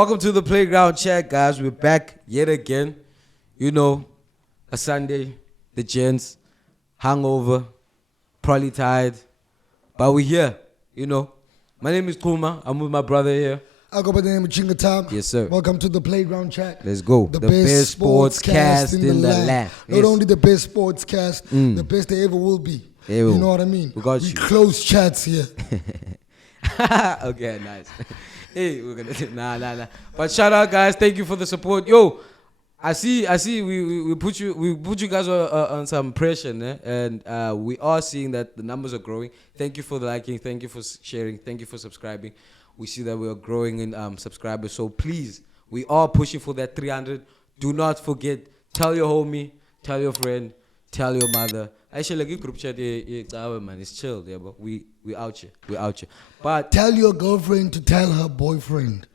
Welcome to the Playground Chat, guys. We're back yet again. You know, a Sunday, the Gents, hungover, probably tired, but we're here, you know. My name is Chuma. I'm with my brother here. I go by the name of Chinga Tom. Yes, sir. Welcome to the Playground Chat. Let's go. The best sports cast in the land. Not only the best sports cast, the best they ever will be. You know what I mean? We got we you. close chats here. Okay, nice. Hey, we're gonna nah. But shout out, guys. Thank you for the support. Yo, I see. We put you guys on some pressure, né? And we are seeing that the numbers are growing. Thank you for the liking. Thank you for sharing. Thank you for subscribing. We see that we are growing in subscribers. So please, we are pushing for that 300. Do not forget. Tell your homie. Tell your friend. Tell your mother. Actually, like group chat, man, it's chill, yeah, but we out here. We out here. But tell your girlfriend to tell her boyfriend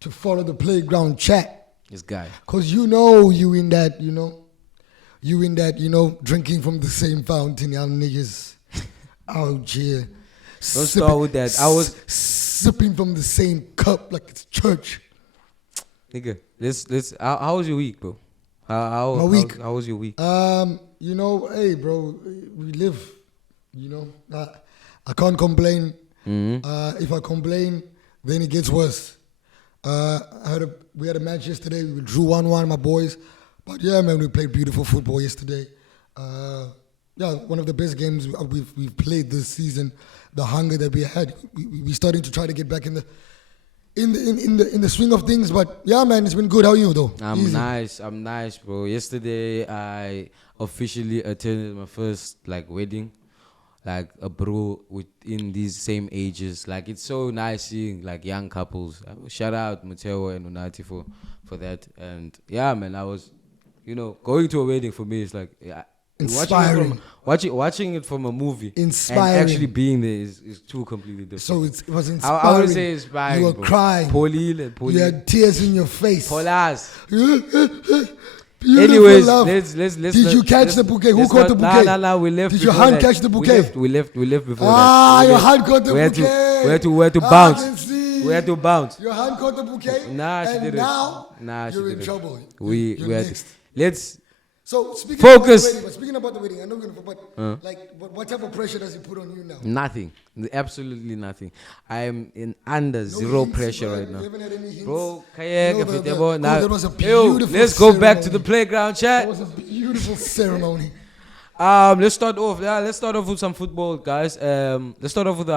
to follow the Playground Chat. This guy. Cause you in that, drinking from the same fountain, y'all niggas out here. Don't start with that. I was sipping from the same cup like it's church. Nigga, let's. How was your week, bro? My week. How was your week? Hey, bro, we live. I can't complain. Mm-hmm. If I complain, then it gets worse. We had a match yesterday. We drew 1-1, my boys. But yeah, man, we played beautiful football yesterday. One of the best games we've played this season. The hunger that we had, we starting to try to get back in the swing of things. But yeah, man, it's been good. How are you though? I'm nice, bro. Yesterday I officially attended my first wedding, like a bro within these same ages. Like it's so nice seeing young couples. Shout out Mateo and Unati for that. And yeah, man, I was, going to a wedding for me is inspiring. Watching it from a movie, inspiring, and actually being there is two completely different. So it was inspiring. I would say inspiring. You were crying. Pauline. You had tears in your face. Paulas. Anyways, let's. Did you catch the bouquet? Who caught the bouquet? No, we left. Did your hand catch the bouquet? We left before that. Your hand caught the bouquet. We had to bounce. We had to bounce. Your hand caught the bouquet. Nah, she didn't. Now you're in trouble. We had to. Let's. So speaking about the wedding, I know we're gonna. But what type of pressure does he put on you now? Nothing, absolutely nothing. I am under zero pressure right now, bro. That was a beautiful. Let's go back to the Playground Chat. It was a beautiful ceremony. Let's start off. Yeah, let's start off with some football, guys. Let's start off with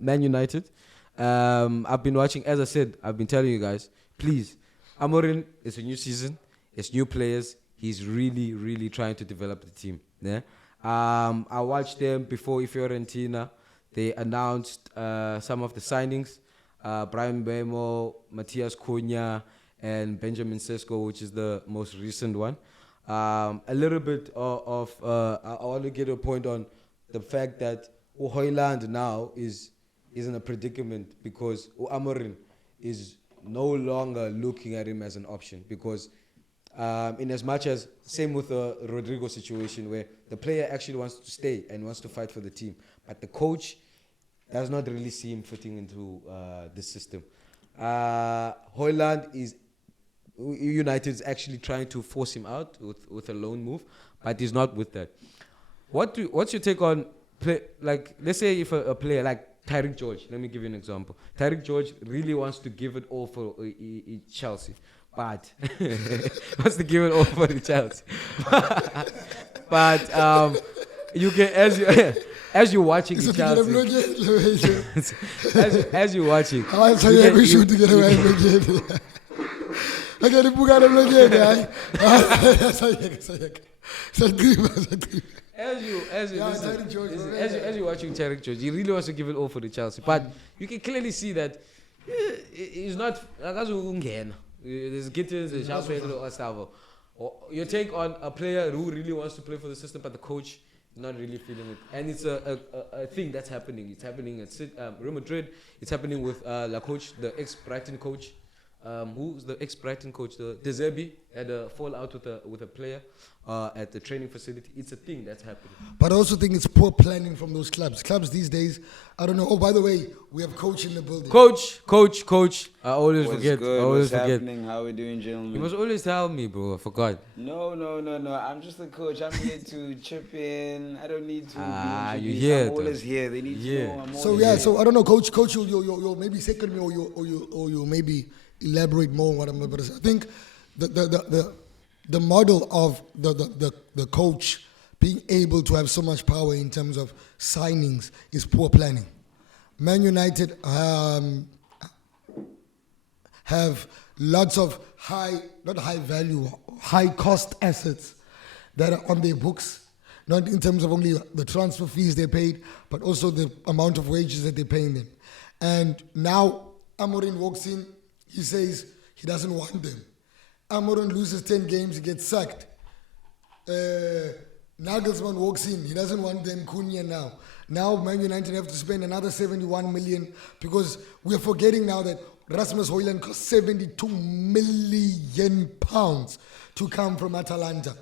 Man United. I've been watching, as I said, I've been telling you guys, please. Amorim, it's a new season. It's new players. He's really, really trying to develop the team. Yeah. I watched them before Fiorentina. They announced some of the signings. Brian Bemo, Matthias Cunha, and Benjamin Sesko, which is the most recent one. A little bit of I want to get a point on the fact that Hoyland now is in a predicament because Amorim is no longer looking at him as an option because in as much as same with the Rodrigo situation where the player actually wants to stay and wants to fight for the team, but the coach does not really see him fitting into the system. Hoyland is United is actually trying to force him out with a loan move, but he's not with that. What's your take on play? Let's say if a player like Tyrick George, let me give you an example. Tyrick George really wants to give it all for Chelsea. But wants to give it all for the Chelsea. But you can as you're watching the Chelsea, as you're watching. I tell you, we should get away again. I got to book out of again. As you're watching Tyrick George, he really wants to give it all for the Chelsea. But you can clearly see that he's not. There's Gittins, there's Jean Pedro, or Stavo. Your take on a player who really wants to play for the system, but the coach is not really feeling it. And it's a thing that's happening. It's happening at Real Madrid. It's happening with La Coach, the ex-Brighton coach. who's the ex-Brighton coach, the De Zerbi, had a fallout with a player at the training facility. It's a thing that's happening. But I also think it's poor planning from those clubs. Clubs these days, I don't know. Oh, by the way, we have coach in the building. Coach. I always What's forget. good? I always What's forget. happening? How we doing, gentlemen? You must always tell me, bro. I forgot. No. I'm just the coach. I'm here to chip in. I don't need to be You introduced. here, I'm always here. They need to know I'm So always yeah, here. so I don't know, coach. You'll maybe second me, or you maybe elaborate more on what I'm about to say. I think the model of the coach being able to have so much power in terms of signings is poor planning. Man United have lots of not high value, high cost assets that are on their books, not in terms of only the transfer fees they paid, but also the amount of wages that they're paying them. And now Amorim walks in, he says he doesn't want them. Amorim loses 10 games, he gets sacked. Nagelsmann walks in, he doesn't want them Cunha now. Now Man United have to spend another 71 million because we're forgetting now that Rasmus Højlund cost 72 million pounds to come from Atalanta.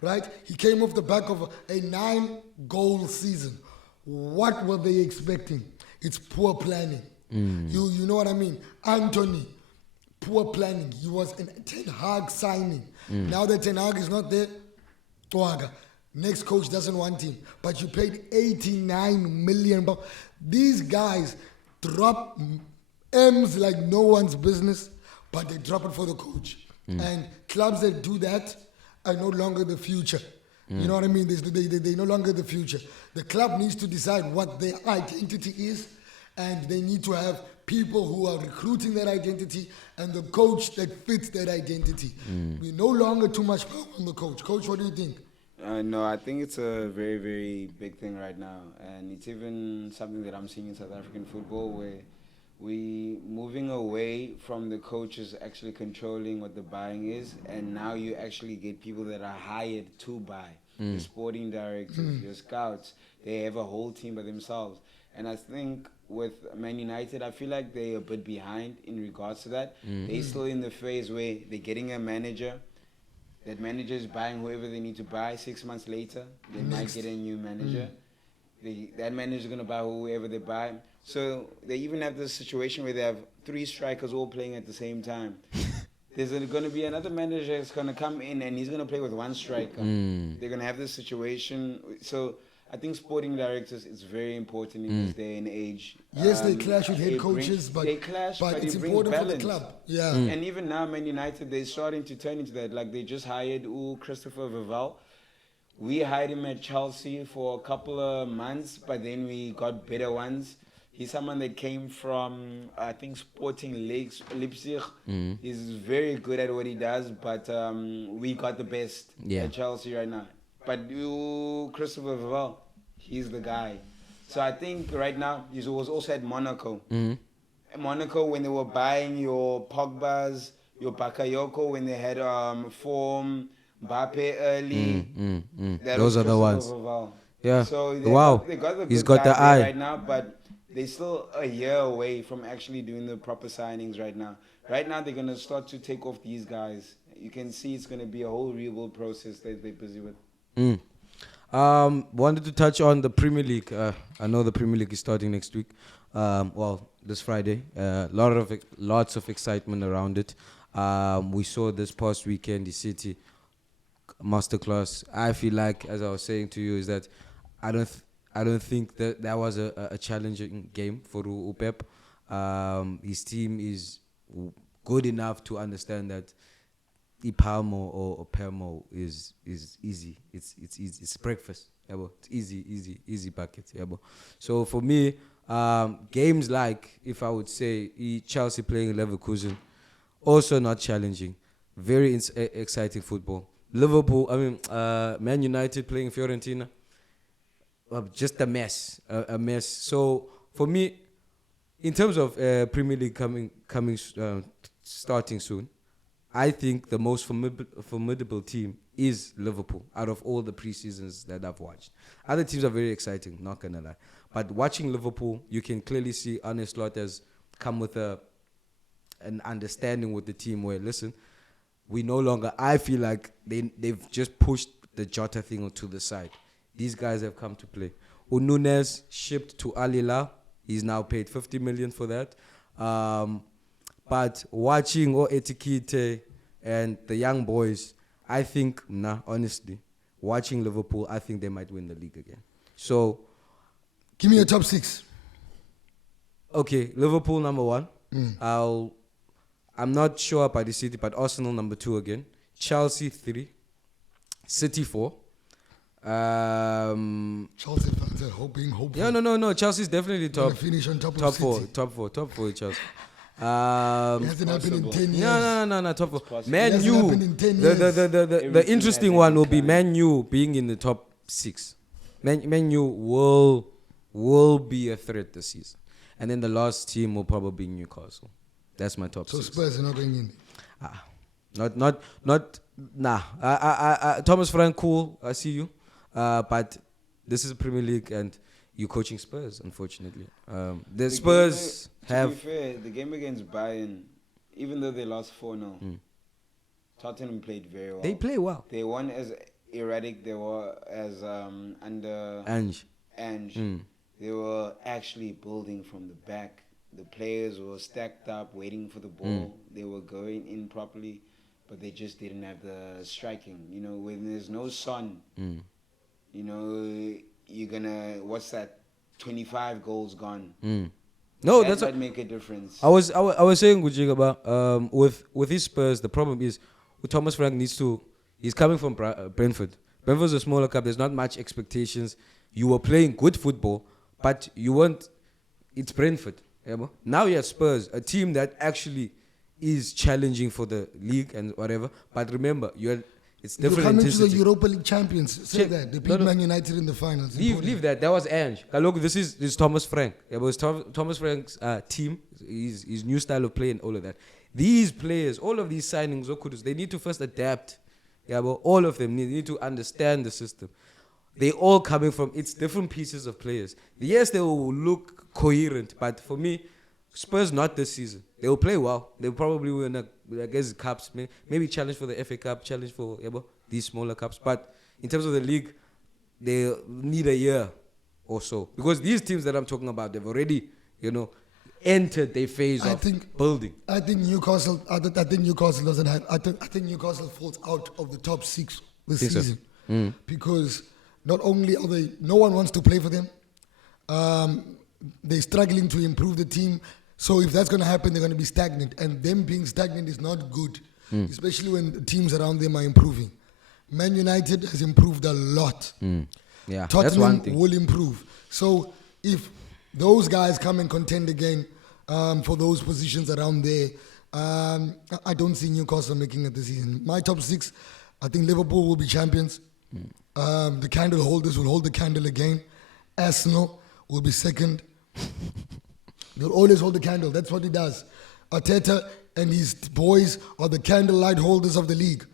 Right? He came off the back of a 9-goal season. What were they expecting? It's poor planning. You know what I mean? Anthony, poor planning. He was a Ten Hag signing. Now that Ten Hag is not there, Toaga. Next coach doesn't want him. But you paid 89 million. These guys drop M's like no one's business, but they drop it for the coach. And clubs that do that are no longer the future. You know what I mean? They're no longer the future. The club needs to decide what their identity is, and they need to have people who are recruiting that identity and the coach that fits that identity. We're no longer too much power on the coach. Coach, what do you think? No, I think it's a very, very big thing right now. And it's even something that I'm seeing in South African football where we moving away from the coaches actually controlling what the buying is. And now you actually get people that are hired to buy. Your sporting directors, your scouts, they have a whole team by themselves. And I think with Man United, I feel like they're a bit behind in regards to that. They're still in the phase where they're getting a manager. That manager is buying whoever they need to buy. 6 months later, they might get a new manager. That manager is going to buy whoever they buy. So they even have this situation where they have 3 strikers all playing at the same time. There's going to be another manager that's going to come in and he's going to play with 1 striker. They're going to have this situation. So I think sporting directors is very important in this day and age. Yes, they clash with head coaches, but it's important for the club. Yeah. And even now, Man United, they're starting to turn into that. Like they just hired Christopher Vivell. We hired him at Chelsea for a couple of months, but then we got better ones. He's someone that came from, I think, Sporting Leipzig. He's very good at what he does, but we got the best at Chelsea right now. But Christopher Vivell, he's the guy. So I think right now, he was also at Monaco. At Monaco, when they were buying your Pogbas, your Bakayoko, when they had Form, Mbappe early. Those are the ones. Vivell. Yeah. So they got the He's good got the guys eye there right now, but they're still a year away from actually doing the proper signings right now. Right now, they're going to start to take off these guys. You can see it's going to be a whole rebuild process that they're busy with. Wanted to touch on the Premier League. I know the Premier League is starting next week. This Friday. Lots of excitement around it. We saw this past weekend the City masterclass. I feel like, as I was saying to you, is that I don't think that was a challenging game for Upep. His team is good enough to understand that Ipalmo or Permo is easy. It's easy. It's breakfast. Yeah, it's easy bucket. Yeah, so for me, games like, if I would say Chelsea playing Leverkusen, also not challenging. Very exciting football. Liverpool, Man United playing Fiorentina, just a mess. So for me, in terms of Premier League starting soon, I think the most formidable team is Liverpool out of all the pre-seasons that I've watched. Other teams are very exciting, not gonna lie. But watching Liverpool, you can clearly see Arne Slot has come with a an understanding with the team where, listen, we no longer, I feel like they've just pushed the Jota thing to the side. These guys have come to play. Nunez shipped to Al Hilal. He's now paid 50 million for that. But watching Etikite and the young boys, I think, honestly, watching Liverpool, I think they might win the league again. So, give me your top 6. Okay, Liverpool number 1. I'm not sure about the City, but Arsenal number 2 again. Chelsea 3. City 4. Chelsea fans are hoping. Yeah, no. Chelsea's definitely top. Finish on top top of four, City. top four. Chelsea. It hasn't happened in 10 years. No, top 4. Man It hasn't U. happened in 10 years. The interesting one will be Man U being in the top 6. Man U will be a threat this season, and then the last team will probably be Newcastle. That's my top 6. So Spurs are not going in. Thomas Frank, cool. I see you. But this is Premier League and you're coaching Spurs, unfortunately. The Spurs have... To be fair, the game against Bayern, even though they lost 4-0, Tottenham played very well. They play well. They weren't as erratic they were as under Ange. They were actually building from the back. The players were stacked up, waiting for the ball. They were going in properly, but they just didn't have the striking. You know, when there's no sun... You know, you're gonna, what's that, 25 goals gone. No, that that's might make a difference. I was saying, Gujig, about with his Spurs, the problem is Thomas Frank he's coming from Brentford. Brentford's a smaller club. There's not much expectations. You were playing good football, but you weren't. It's Brentford. Now you're Spurs, a team that actually is challenging for the league and whatever. But remember, it's different. You're coming intensity. to the Europa League champions. Say that. They beat Man United in the finals. Leave that. That was Ange. Look, this is Thomas Frank. Yeah, but it's Thomas Frank's team, his new style of play and all of that. These players, all of these signings, they need to first adapt. Yeah, but all of them need to understand the system. They all coming from, it's different pieces of players. Yes, they will look coherent, but for me, Spurs not this season. They will play well. They'll probably win, I guess, cups. Maybe challenge for the FA Cup, challenge for these smaller cups. But in terms of the league, they need a year or so. Because these teams that I'm talking about, they've already, entered their phase of building. I think Newcastle. I think Newcastle doesn't have. I think Newcastle falls out of the top 6 this season because not only are they, no one wants to play for them. They're struggling to improve the team. So if that's going to happen, they're going to be stagnant. And them being stagnant is not good, especially when the teams around them are improving. Man United has improved a lot. Yeah, Tottenham that's one thing. will improve. So if those guys come and contend again for those positions around there, I don't see Newcastle making it this season. My top 6, I think Liverpool will be champions. The candle holders will hold the candle again. Arsenal will be second. They'll always hold the candle. That's what he does. Arteta and his boys are the candlelight holders of the league.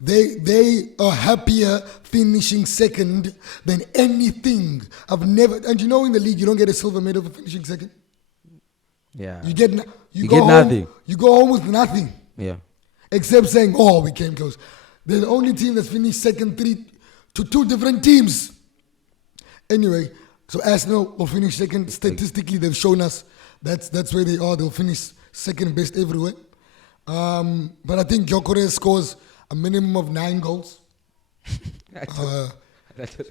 They are happier finishing second than anything. I've never, and in the league you don't get a silver medal for finishing second. Yeah. You get home, nothing. You go home with nothing. Yeah. Except saying, "Oh, we came close." They're the only team that's finished second 3 to 2 different teams. Anyway, so Arsenal will finish second. Statistically, they've shown us that's where they are. They'll finish second best everywhere. But I think Gyökeres scores a minimum of 9 goals.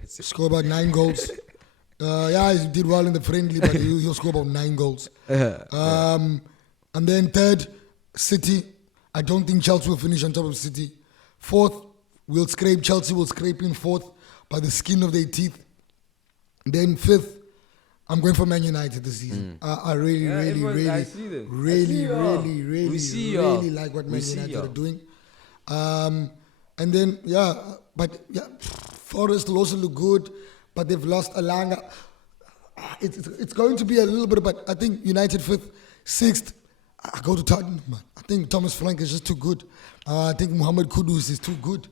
Score about 9 goals. He did well in the friendly, but he'll score about 9 goals. And then third, City. I don't think Chelsea will finish on top of City. Fourth, Chelsea will scrape in fourth by the skin of their teeth. Then fifth, I'm going for Man United this season. I really like what Man United are doing. And then, Forest will also look good, but they've lost Alanga. It's going to be a little bit, but I think United 5th, 6th, I go to Tottenham, man. I think Thomas Frank is just too good. I think Mohamed Kudus is too good.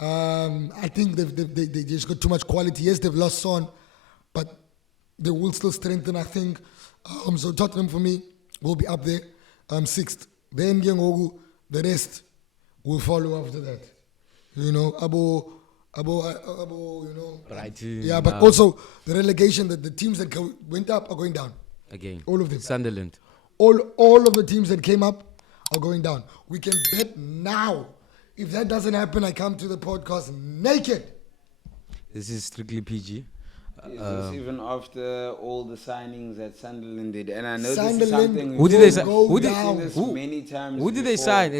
I think they just got too much quality. Yes, they've lost Son, but they will still strengthen, I think. So Tottenham, for me, will be up there. 6th. Then the rest will follow after that. You know, you know. Brighton. Yeah, but also the relegation, that the teams that went up are going down. Again. All of them. Sunderland. All of the teams that came up are going down. We can bet now. If that doesn't happen, I come to the podcast naked. This is strictly PG. Is this even after all the signings that Sunderland did? And I know this is Sunderland something Who did they sign? go Who did, down. this who, many times. who did they before. sign?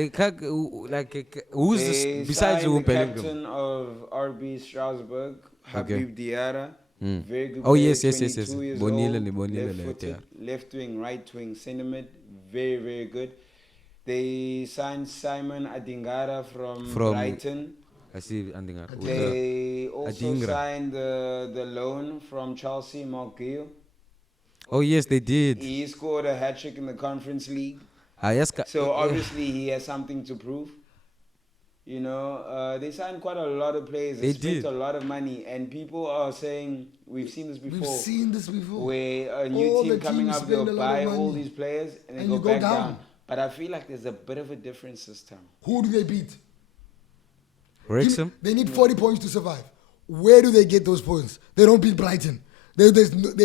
Who's this They besides signed Who the Bellingham? captain of RB Strasbourg, Habib Diarra. Very good. Oh, player, yes. 22 years old, Bonile, left-footed, left wing, right wing, centre mid. Very, very good. They signed Simon Adingara from Brighton. I see Andinga. They also Adingra. signed the loan from Chelsea, Mark Gill. Oh, yes, they did. He scored a hat-trick in the Conference League. Yes, So obviously he has something to prove. You know, they signed quite a lot of players. They spent a lot of money, and people are saying we've seen this before. Where a new team coming up, they'll buy all these players and then go back down. But I feel like there's a bit of a difference this time. Who do they beat? Wrexham? They need 40 points to survive. Where do they get those points? They don't beat Brighton. They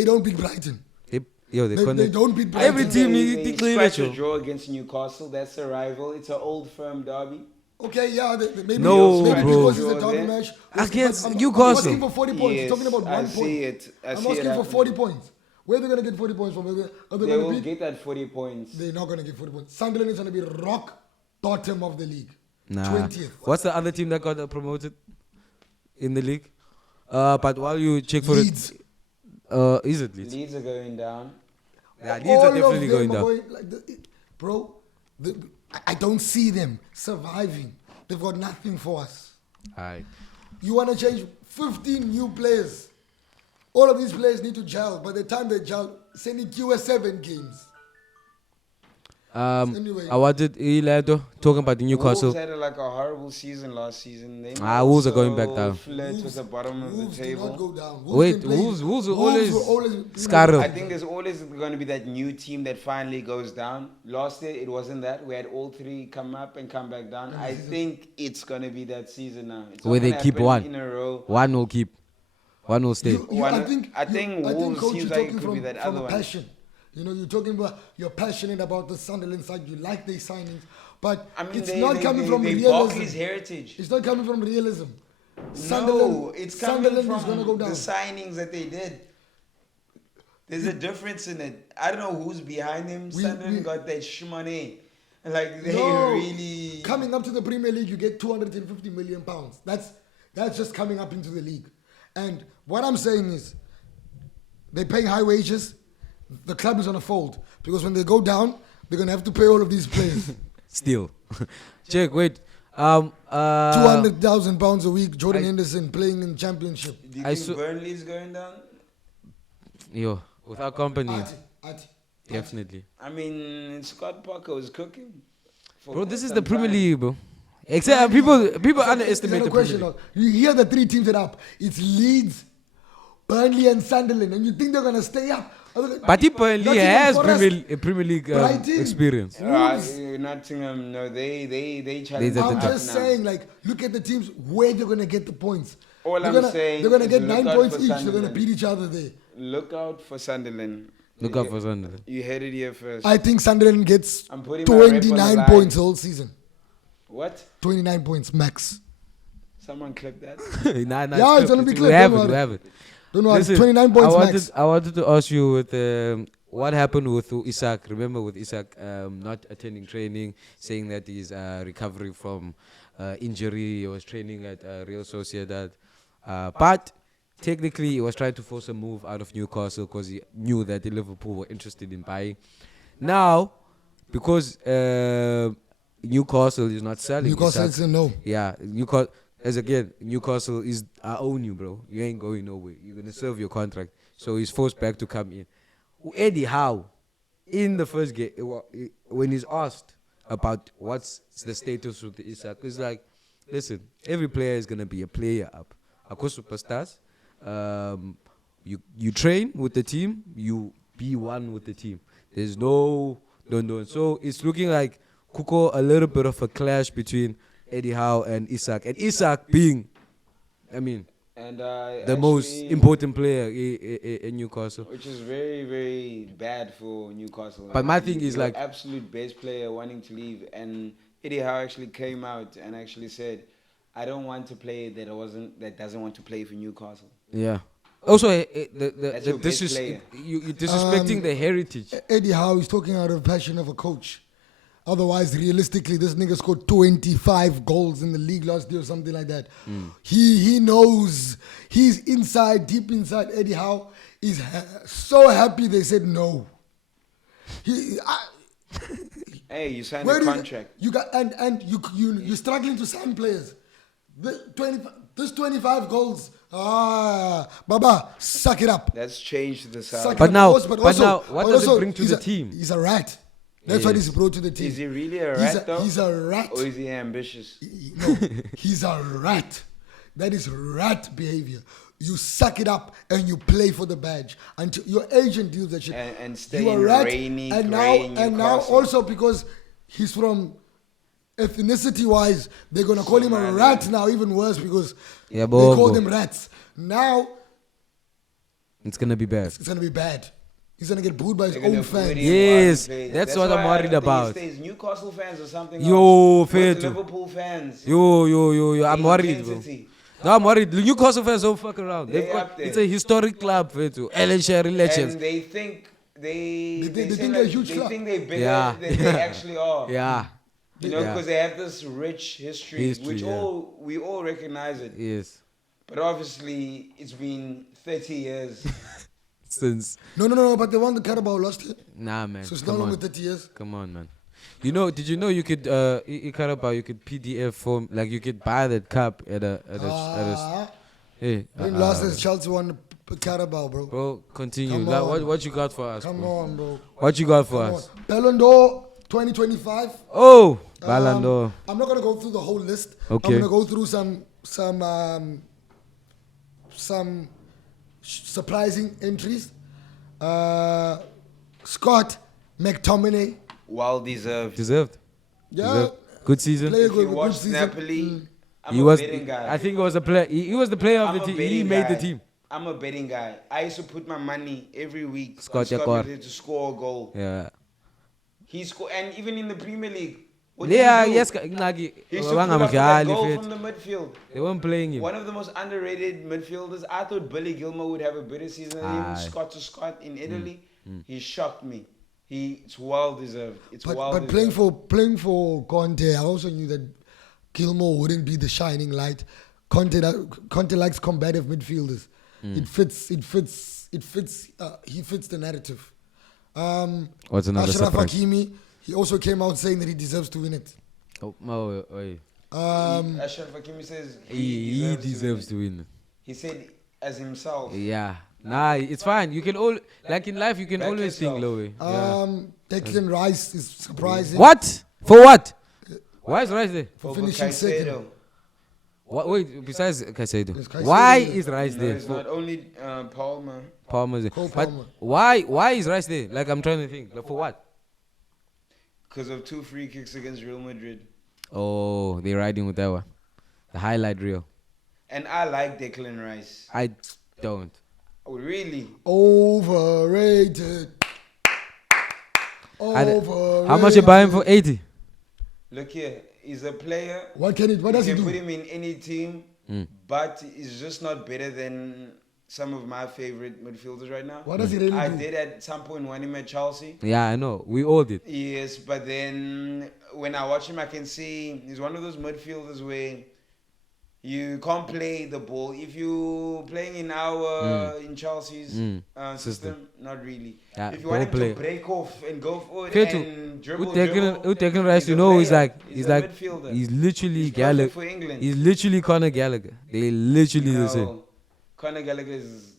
don't beat Brighton. They don't beat Brighton. Every team they scratched a draw against Newcastle. That's a rival. It's an old firm derby. Okay, yeah, maybe No, maybe bro. because it's a derby match. Against I'm Newcastle. asking for 40 points. Yes, You're talking about 1 point. see it. I'm asking for 40 points. Where are they going to get 40 points from? Are They they will going to get that 40 points. They're not going to get 40 points. Sunderland is going to be rock bottom of the league. Nah. 20th. What's the other team that got promoted in the league? But while you check for Leeds. it, is it Leeds? Leeds are going down. Yeah, Leeds are All definitely of going them are down. bro, I don't see them surviving. They've got nothing for us. Aye. You want to change 15 new players. All of these players need to gel. By the time they gel, sending QS7 games. Anyway. I wanted Ilado talking about the Newcastle. Wolves had a horrible season last season. They Wolves are going back down. Flirt with the bottom of the Wolves do table. not go down. Wait, can play. Wolves will Wolves always will scarab. I think there's always going to be that new team that finally goes down. Last year, it wasn't that. We had all three come up and come back down. I think it's going to be that season now. It's Where not they gonna keep happen one. in a row. One will keep. One will stay. I think Wolves Coach, seems you're like it talking could be that from other a one. passion. You know, you're passionate about the Sunderland side. You like their signings, but I mean, it's not coming from Barclays realism. heritage. It's not coming from realism. No, it's coming Sunderland from is gonna go down. the signings that they did. There's a difference in it. I don't know who's behind him. Sunderland got that shmoney. Like they really coming up to the Premier League, you get 250 million pounds. That's just coming up into the league. And what I'm saying is, they pay high wages. The club is gonna fold because when they go down, they're gonna have to pay all of these players. Still. Check, wait. 200,000 pounds a week. Jordan Henderson playing in Championship. Do you think Burnley's going down? Yo, without company, Ati. definitely. I mean, Scott Parker was cooking. Bro, this is the Premier League, bro. Except people underestimate the Premier question. League. You hear the three teams that are up. It's Leeds, Burnley, and Sunderland, and you think they're gonna stay up? But if Burnley Nottingham has Forest, Premier League Brighton. experience. Nottingham, no, they challenge. They're I'm the just saying, look at the teams where they're gonna get the points. All they're I'm gonna, saying they're gonna is get look 9 out points for each. They're gonna Sunderland. beat each other there. Look out for Sunderland. Look out for Sunderland. You heard it here first. I think Sunderland gets I'm putting my rep on the 29 line. points all season. What? 29 points max. Someone clip that. Nah, Yeah, it's gonna be We clear, have don't it. We worry. have it. Don't know. Listen, 29 points max. I wanted to ask you with what happened with Isak. Remember with Isak not attending training, saying that he's recovering from injury. He was training at Real Sociedad, but technically he was trying to force a move out of Newcastle because he knew that the Liverpool were interested in buying. Now, because Newcastle is not selling Newcastle Isak, said no. yeah, Newcastle is I own you, bro. You ain't going nowhere. You're gonna serve your contract. So he's forced back to come in. Anyhow, in the first game, when he's asked about what's the status with the Isak, it's like, listen, every player is gonna be a player up. Ako superstars, you train with the team, you be one with the team. There's no. So it's looking like kuko a little bit of a clash between Eddie Howe and Isak. And Isak being, I mean, And the most important player in Newcastle. which is very, very bad for Newcastle. But my thing is Your like, absolute best player wanting to leave, and Eddie Howe actually came out and actually said, "I don't want to play that doesn't want to play for Newcastle." yeah. Also, That's your best player. you're disrespecting the heritage. Eddie Howe is talking out of passion of a coach. Otherwise, realistically, this nigga scored 25 goals in the league last year or something like that. He knows. He's inside, deep inside. Eddie Howe is so happy they said no. Hey, you signed a contract. You got and you're struggling to sign players. This 25 goals. Baba, suck it up. That's changed the Suck side. it But up. now, Also- what does also, it bring to he's the a- team? He's a rat. That's what he's brought to the team. Is he really a rat though? He's a rat. Or is he ambitious? No, he's a rat. That is rat behavior. You suck it up and you play for the badge until your agent deals that shit. And stay You are in rat, rainy, and grey now Newcastle. also because he's from ethnicity wise, they're gonna call him a rat now, even worse because Yeah, they Bobo. call them rats. Now It's gonna be bad. it's gonna be bad. He's gonna get booed by his They're gonna own put fans. him Yes, on the place. that's what I'm why I worried don't think he about. stays. Newcastle fans or something. Yo, else. fair What's to- Liverpool fans. Yo, I'm worried, bro. Intensity. No, I'm worried. The Newcastle fans don't fuck around. They They've got, up there. it's a historic club, Fetu. Ellen Sherry legends. And they think they They say think like they're a huge they club. think they're bigger Yeah. than they actually are. Yeah. You know, Yeah. because they have this rich history, which yeah. we all recognize it. Yes. But obviously, it's been 30 years. Since No, but they won the Carabao last year. nah, man. So it's come no longer on. 30 years. Come on, man. You know? Did you know you could Carabao? You could PDF form, like you could buy that cup at a hey. When last year Chelsea won the Carabao, bro. Bro, continue. Come Like, on. what you got for us? Come bro? on, bro. What you got for Come us? on. Ballon'dor 2025. Oh, Ballon'dor. I'm not gonna go through the whole list. Okay. I'm gonna go through some surprising entries. Scott McTominay. Well deserved. Deserved. Yeah. Deserved. Good season. Play a If you good watch season. Napoli, I'm He a was. betting guy. I think he was a player. He was the player of I'm the a team. He betting made the guy. team. I'm a betting guy. I used to put my money every week Scott on Yakor. Scott to score a goal. Yeah. He scored, and even in the Premier League. What Yeah. did he do? Yes. Nagi. He used to put up that goal They from the midfield. weren't playing him. One of the most underrated midfielders. I thought Billy Gilmour would have a better season than him. Aye. Scott to Scott in Italy. He shocked me. It's well deserved. It's well But deserved. playing for Conte, I also knew that Gilmour wouldn't be the shining light. Conte likes combative midfielders. It fits. He fits the narrative. What's another Ashraf surprise? Hakimi, he also came out saying that he deserves to win it. Oh, Ashraf Hakimi says he deserves to win. He said as himself. Yeah. Nah, it's fine. You can all like in life. You can Back always think yourself. low way. Yeah. Declan Rice is surprising. What? For what? Why is Rice there? For Over finishing second. Caicedo. What? Wait. Besides Caicedo, Yes, Caicedo why is- is Rice No, there? it's not only Palmer. Palmer's there. Cole But Palmer. why is Rice there? Like I'm trying to think. Like for what? Because of 2 free kicks against Real Madrid. Oh, they're riding with that one. The highlight reel. And I like Declan Rice. I don't. Oh, really? Overrated. Overrated. How much you buying for 80? Look here. He's a player. What does he You can put do? him in any team. But he's just not better than some of my favorite midfielders right now. What does he really I do? did at some point want him at Chelsea. Yeah, I know. We all did. Yes, but then when I watch him, I can see he's one of those midfielders where you can't play the ball. If you playing in Chelsea's system, not really. Yeah, if you want him ball play. to break off and go forward Fair to- and dribble, Who taking Rice? he's You a know, he's player. like He's a midfielder. he's literally He's perfect Gallagher. for England. He's literally Conor Gallagher. They literally the same. No, Conor Gallagher is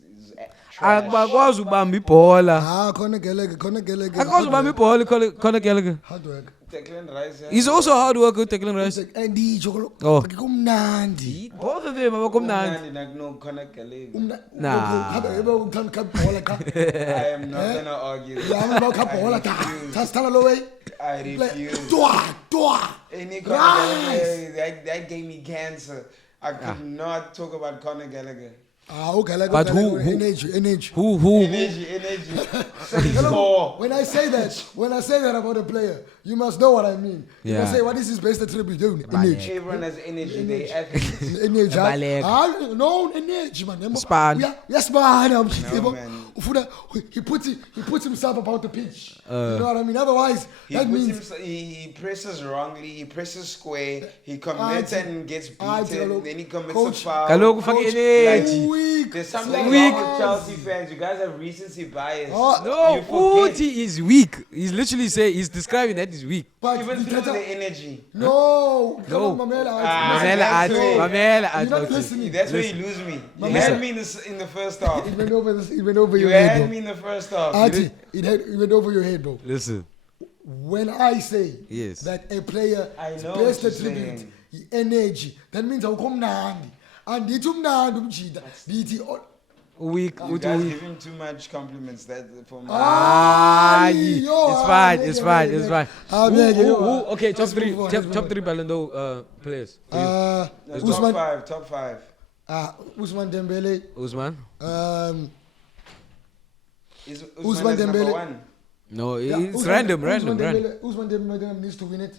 trash. Akwazi ubamba ibhola. Conor Gallagher. Akwazi ubamba ibhola Conor Gallagher. Hard work. Declan Rice. He's also a hard worker, Declan Rice. And the Oh. kumnandi. Both of them are kumnandi. No, Conor Gallagher. Nah. I am not gonna argue. Yeah, I'm about I Kapola. refuse. Just tell her away. I refuse. Dwa. Any Conor Gallagher, that gave me cancer. I could not talk about Conor Gallagher. Okay, like But who- energy. Energy. When I say that about a player, you must know what I mean. You Yeah. must say, what is his best attribute? Energy. Everyone has energy. They athletes. Energy. Balek. No, energy, man. Span. Yes, man. No, man. He puts himself about the pitch. You know what I mean? Otherwise, that means He presses wrongly. He presses square. He commits and gets beaten. Then he commits a foul. Kaloku fake energy. There's something Weak. wrong with Chelsea fans. You guys have recency bias. No, You forget. Uti is weak. He's literally saying, he's describing that he's weak. but Even the through Tata- the energy. No, come No. on, Mamela. that's Mamela, You're not okay. listening. That's where you lose me. You Listen. had me in the first half. It went over You your head, had bro. me in the first half. Artie, it went over your head, bro. Listen. When I say Yes. that a player I know best what you're attribute saying. energy, that means awukho mnandi. Andithi umnandi umjida. Ndithi Weak. You guys give him too much compliments. That for me. It's fine. It's fine. It's fine. Who? Okay, top Let's three. move on, let's Top move three Ballon'dor players. for you. Top Usman five. Top five. Usman Dembele. Usman. Is Usman Usman is number Dembele. one? No, Yeah, it's Usman- random. Usman Dembele needs to win it. I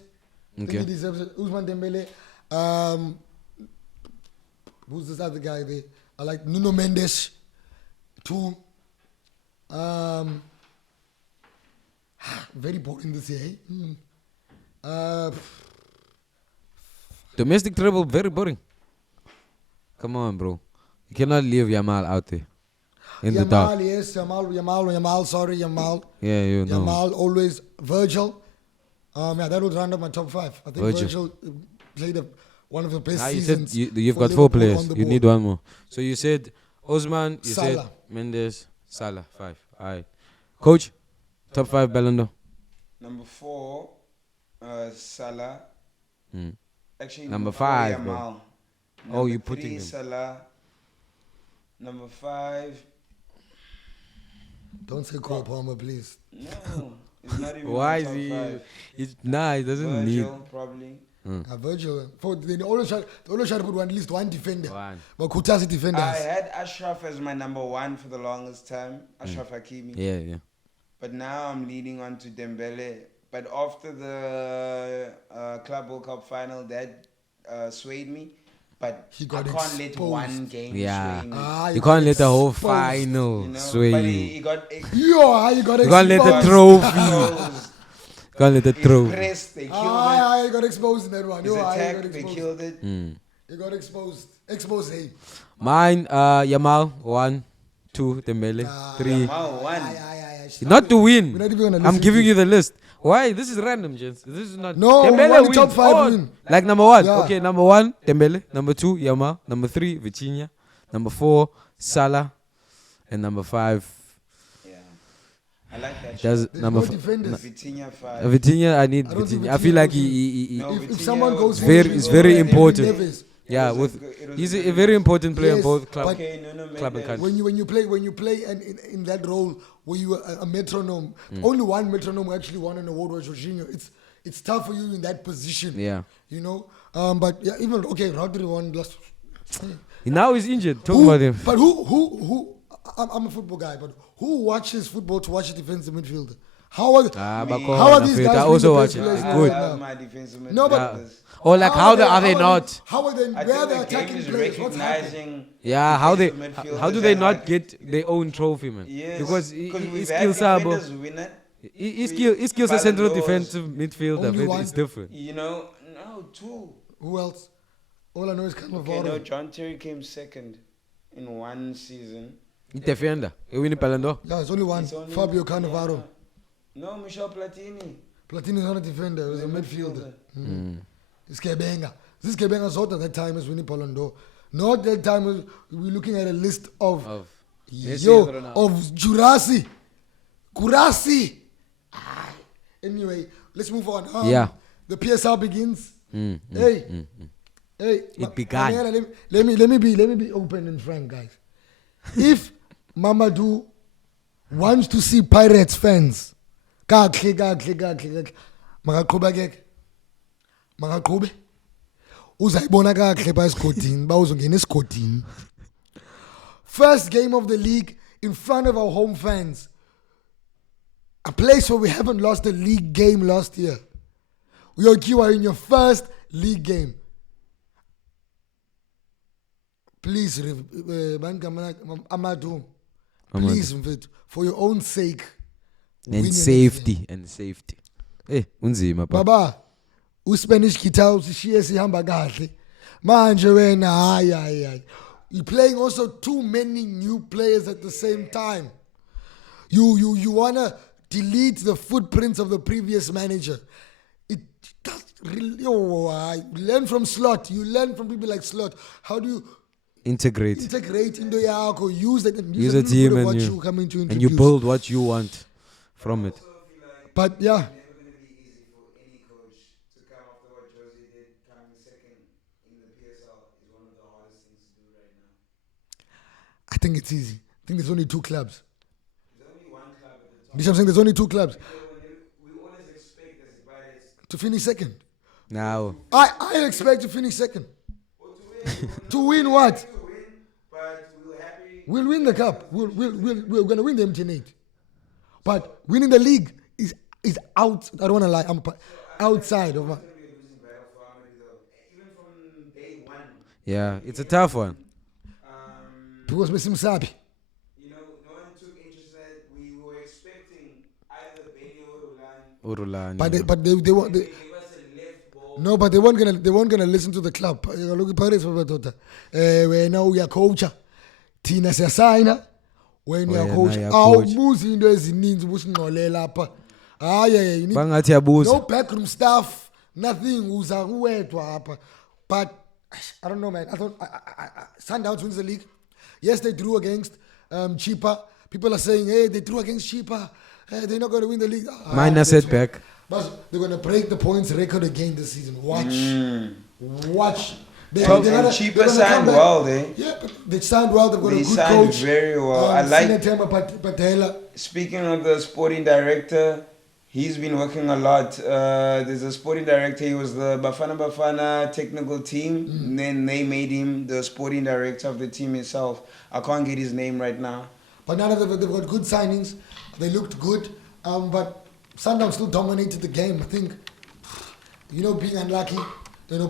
think Okay. he deserves it. Usman Dembele. Who's this other guy there? I like Nuno Mendes. Two. Very boring this year. Domestic treble, very boring. Come on, bro. You cannot leave Yamal out there in the dark. Yamal, yes, Yamal. Sorry, Yamal. Yeah, you know. Yamal, always. Virgil. Yeah, that would round up my top five. I think Virgil. Virgil played one of the best Ah, you said seasons. you've for got four Liverpool players. on the You ball. need one more. So you said Osman, you said Salah. Mendes, Salah, 5. All right. Coach, top 5 Ballon'dor. Number 4, Salah. Hmm. Actually, Number 4, 5, bro. Yamal. Oh, Number you putting 3, him. Salah. Number 5. Don't say Cole Palmer, please. No, it's not even Why my is top he? 5. Nah, he doesn't need. Virgil, probably. Virgil. They always try to put at least one defender. One. But Kutasi defenders. I had Ashraf as my number 1 for the longest time. Ashraf Hakimi. Yeah. But now I'm leading on to Dembele. But after the Club World Cup final, that swayed me. But He I got can't let exposed. one game Yeah. sway me. You can't let the whole exposed, final You know? sway But you. he got How you got You can't let the exposed? trophy. exposed. Can't let the He trophy. pressed, they killed it. He got exposed in that one. His He got attack, they exposed. killed it. He got exposed. Exposed him. Mine, Yamal, 1, 2, Dembele, 3. Yamal won. Not to win. We're not even gonna I'm listen giving to you the list. Why? This is random, gents. This is not. No, Dembele only wins. top 5 win. Like number 1. Yeah. Okay, number 1, Dembele. Number 2, Yamal. Number 3, Vitinha. Number 4, Salah. And number 5, Yeah. I like that. does shot. There's number no 5. defenders. Vitinha 5. Vitinha, I need I don't think Vitinha. I feel Vitinha like goes he No, If Vitinha someone was goes very- for it's it, very David important. Neves. yeah, It was with it was he's a a very important player in Yes, both clubs. Okay, Nuno Club and Mendes. country. When you play and in that role where you are a metronome, only one metronome who actually won an award was Jorginho. It's tough for you in that position. Yeah. You know. But yeah, even Rodri won last. Now he's injured. Talk about him. But who? I'm a football guy, but who watches football to watch a defensive midfielder? How are How are these guys I being also the watch best it. players It's in good. the I world love now? my defensive No, but midfielders. Or like how are they not? How are they? I Where think they the game attacking is players? What's happening? recognizing. Yeah, how they defensive how do midfielders they and not like- get their own trophy, man? Yes, Because we've his had skill sabo. defenders win it. His skills as central Ballon'dors. defensive midfielder. Only but one. It's different. You know, no, 2. Who else? All I know is Cannavaro. Okay, no, John Terry came second in one season. Defender. You win Ballon'dor. Yeah, it's only one. It's only Fabio one, Cannavaro. yeah. No, Michel Platini. Platini is not a defender. He was a midfielder. This Kebenga sort at that time is winning Ballon'dor. Not that time we're looking at a list of Messi and Ronaldo. of Jurasi. Kurasi. Anyway, let's move on. Yeah. The PSL begins. Hey. Hey. It began. Mariana, let me be open and frank, guys. If Mamadou wants to see Pirates fans, kakhle, Makaqhubeka ke. Makaqhube. Uzayibona kahle ba esigodini, bawuzongena esigodini. First game of the league in front of our home fans. A place where we haven't lost a league game last year. You are in your first league game. Please, Amadou, please, for your own sake. And safety. Hey, unzima pa. Baba, uSpanish guitar usishiye sihamba kahle. Manje wena hayi. You're playing also too many new players at the same time. You wanna delete the footprints of the previous manager. It does really. Learn from Slot. You learn from people like Slot. How do you integrate into Yako? Use that and use a team what and you coming to introduce. and you build what you want from it. But yeah. I think it's easy. I think there's only 2 clubs. There's only one club at the top. I'm saying there's only 2 clubs. We always expect to finish second. Now. I expect to finish second. To win what? To win, but we're happy. We'll win the cup. We're going to win the MTN8. But winning the league is out. I don't want to lie. I'm outside of my. Even from day one. Yeah, it's a tough one. Because Mr. Musabi. No one took interest in it. We were expecting either Benny or Urulan. But they want. gave us a left ball. No, but they weren't gonna listen to the club. Look at Paris for daughter. We know we are coach. Tina siyasayina. When you are coach, awubuzi into ezininzi ubusingqolela lapha. Hayi, Bangathi yabuza. no backroom staff, nothing. Uza kuwedwa apha. But I don't know, man. I thought Sundowns wins the league. Yes, they drew against Chipa. People are saying, hey, they drew against Chipa. They're not going to win the league. Minor setback. But they're going to break the points record again this season. Watch. Chipa signed well, Yeah, but they signed well. They've got a good signed coach. very well. I like. Patela. Speaking of the sporting director, he's been working a lot. There's a sporting director. He was the Bafana technical team. And then they made him the sporting director of the team itself. I can't get his name right now. But now they've got good signings. They looked good. But Sundowns still dominated the game. I think, being unlucky.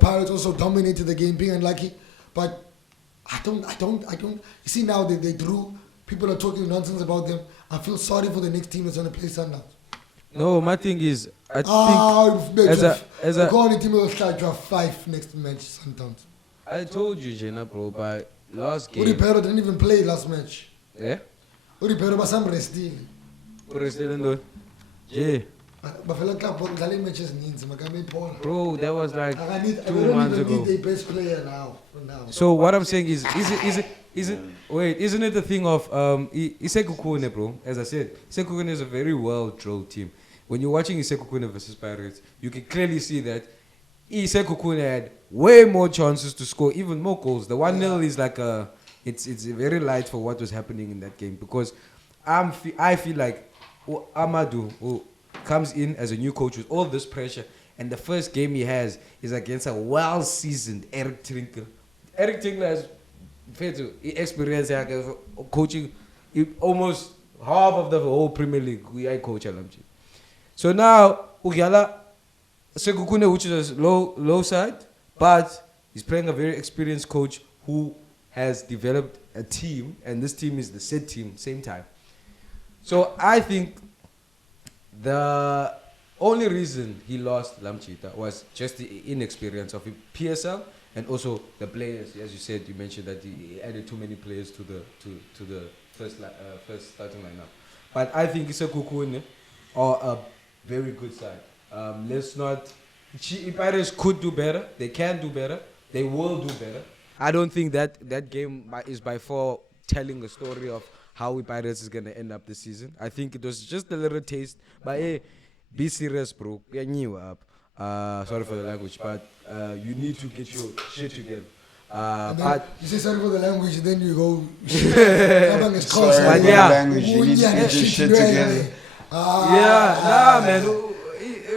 Pirates also dominated the game, being unlucky. But I don't. You see now they drew. People are talking nonsense about them. I feel sorry for the next team that's going to play Sundowns. No, my thing is, I think as a team will start draft 5 next match Sundowns. I told you, Jenna, bro, by last game. Uripero didn't even play last match. Yeah? Uripero was some resting. Bro, yeah. Bro, that was like 2 months ago. The best player now. So what I'm saying is isn't it the thing of Sekhkhune, bro? As I said, Sekhkhune is a very well-drilled team. When you're watching Sekhkhune versus Pirates, you can clearly see that Sekhkhune had way more chances to score, even more goals. The 1-0 is like it's very light for what was happening in that game, because I feel like Amadou, who comes in as a new coach with all this pressure, and the first game he has is against a well-seasoned Eric Trinkel. Eric Trinkel has experience coaching almost half of the whole Premier League. I coach Alamchi. So now Ugyala Sekhkhune, which is a low side, but he's playing a very experienced coach who has developed a team, and this team is the said team same time. So I think the only reason he lost Lamchita was just the inexperience of PSL, and also the players. As you said, you mentioned that he added too many players to the first starting lineup. But I think Sekhkhune are a very good side. Let's not. Pirates could do better. They can do better. They will do better. I don't think that game is by far telling a story of how Pirates is going to end up this season. I think it was just a little taste. But hey, be serious, bro. You're new up. Sorry for the language, but you need to get your shit together. But you say sorry for the language, then you go. Sorry for the language. You need to get your shit together. Man.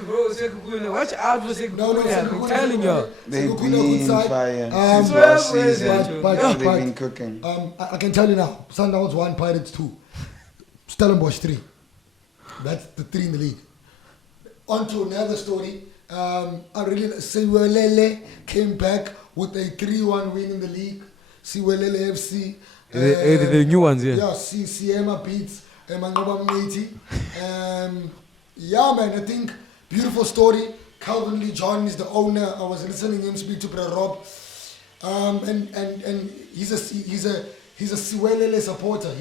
bro, Sekhkhune. Watch out for Sekhkhune. No, I'm telling you. They've Sekhkhune, been good side. fire Um, since last but- season. but- They've been cooking. I can tell you now, Sundowns 1, Pirates 2, Stellenbosch 3. That's the 3 in the league. On to another story. I really Siwelele came back with a 3-1 win in the league. Siwelele FC. The new ones, yeah. Yeah, Siema beats Mangoba Mneti. Yeah, man, I think beautiful story. Calvin Lee John is the owner. I was listening to him speak to Brother Rob. And he's a Siwelele supporter.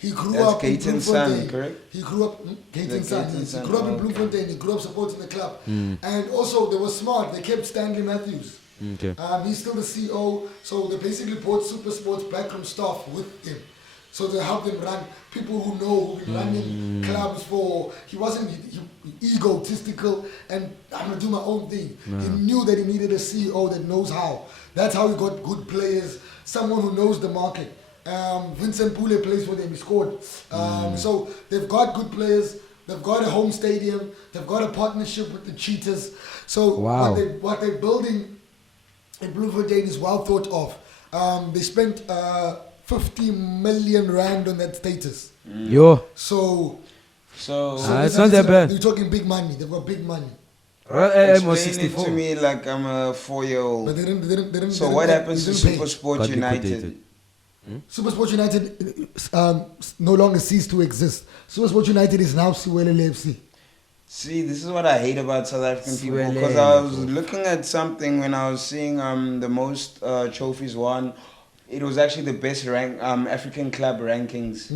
He grew That's up Gaten's in son, Bloemfontein. correct? He grew up Gaten's son. Gaten's He son, grew up in okay. Bloemfontein. He grew up supporting the club. And also they were smart. They kept Stanley Matthews. Okay. He's still the CEO. So they basically brought Super Sports backroom staff with him. So to help them run, people who know, who've been running clubs for, he wasn't egotistical and I'm going to do my own thing. He knew that he needed a CEO that knows how. That's how he got good players, someone who knows the market. Vincent Pule plays for them, he scored. So they've got good players, they've got a home stadium, they've got a partnership with the Cheetahs. So Wow. what they're building in Bloemfontein is well thought of. They spent 50 million rand on that status. Yo. So It's not that bad. You're talking big money. They've got big money. Almost Explain it 64. to me like I'm a 4-year-old. But they didn't. So they what didn't- happens they to didn't pay. Super Sport Got United? liquidated. Super Sport United no longer ceased to exist. Super Sport United is now Siwelele FC. See, this is what I hate about South African people, Siwelele, because I was bro. looking at something when I was seeing the most trophies won. It was actually the best African club rankings.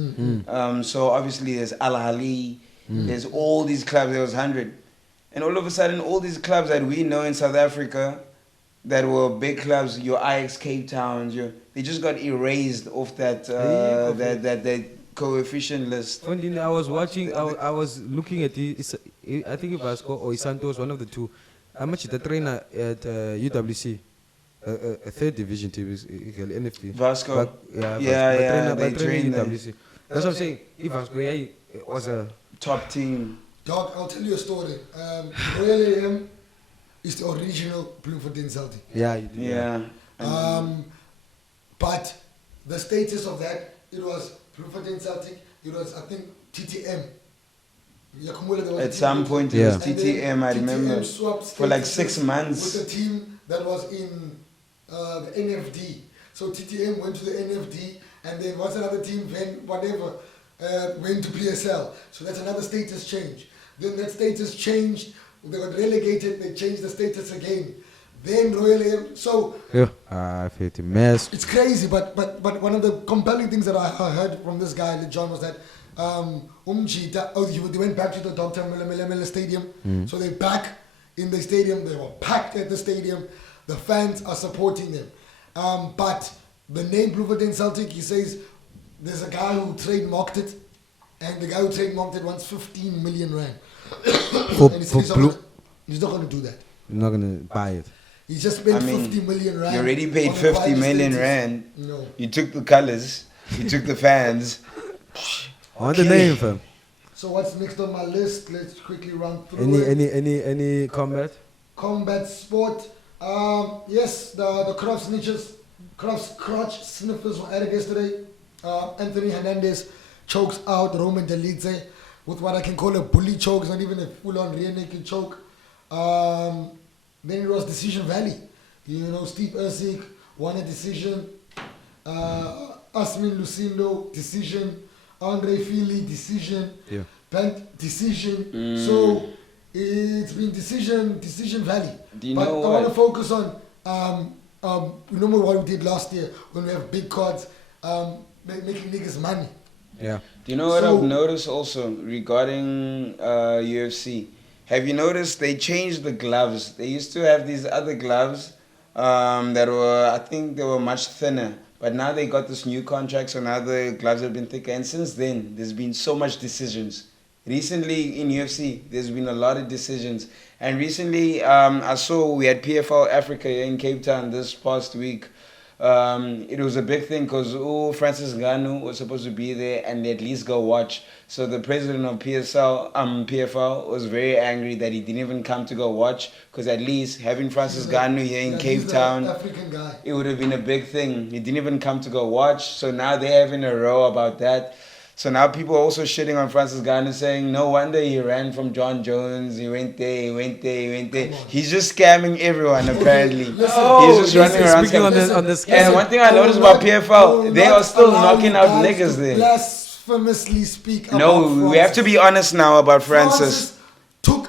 So obviously there's Al Ahly, there's all these clubs. There was 100, and all of a sudden, all these clubs that we know in South Africa, that were big clubs, your Ajax Cape Towns, they just got erased off that that coefficient list. Funny, I was watching, I was looking at I think Vasco or Santos, one of the two. How much is the trainer at UWC? A third division team is NFP. Vasco. Yeah, they train there. UWC. That's what I'm saying. If Vasco was a Top team. Dog, I'll tell you a story. Royal AM is the original Bloemfontein Celtic. yeah, you do, Yeah. But the status of that, it was Bloemfontein Celtic, it was, I think, TTM. At some point it was TTM, I remember. For like 6 months. With the team that was in the NFD. So TTM went to the NFD, and then what's another team, went to PSL. So that's another status change. Then that status changed, they got relegated, they changed the status again. Then Royal AM, so yeah. I feel the mess. it's crazy, but one of the compelling things that I heard from this guy, John, was that they went back to the Dr. Miller Stadium. So they're back in the stadium. They were packed at the stadium. The fans are supporting them. But the name Bloemfontein Celtic, he says, there's a guy who trademarked it, and the guy who trademarked it wants 15 million rand. And he says he's not going to do that. I'm not gonna buy it. He just spent 50 million rand. You already paid on the 50 private million status. rand. No. You took the colors. You took the fans. I want the name, fam. So what's next on my list? Let's quickly run through Any combat? Combat sport. Yes, the crotch sniffers were added yesterday. Anthony Hernandez chokes out Roman Delize with what I can call a bully choke. It's not even a full-on rear naked choke. Then it was Decision Valley. You know, Steve Isak won a decision. Asmin Lucindo, decision. Andre Fili, decision. Yeah. Pant, decision. So it's been decision Valley. Do you but know I want to what? focus on remember what we did last year when we have big cards making niggas money. Yeah. Do you know what So- I've noticed also regarding UFC? Have you noticed they changed the gloves? They used to have these other gloves that were, I think they were much thinner. But now they got this new contract, so now the gloves have been thicker. And since then, there's been so much decisions. Recently in UFC, there's been a lot of decisions. And recently, I saw we had PFL Africa in Cape Town this past week. it was a big thing because Francis Ngannou was supposed to be there and at least go watch. So the president of PFL was very angry that he didn't even come to go watch, because at least having Francis Ngannou here in Cape Town, African guy. it would have been a big thing. He didn't even come to go watch. So now they're having a row about that. So now people are also shitting on Francis Ngannou, saying no wonder he ran from John Jones. He went there, he went there, he went there. He's just scamming everyone apparently. He's just running around scamming. on the And one thing I noticed about PFL, they are still knocking out niggas there. Blasphemously speak. No, about we have to be honest now about Francis. Took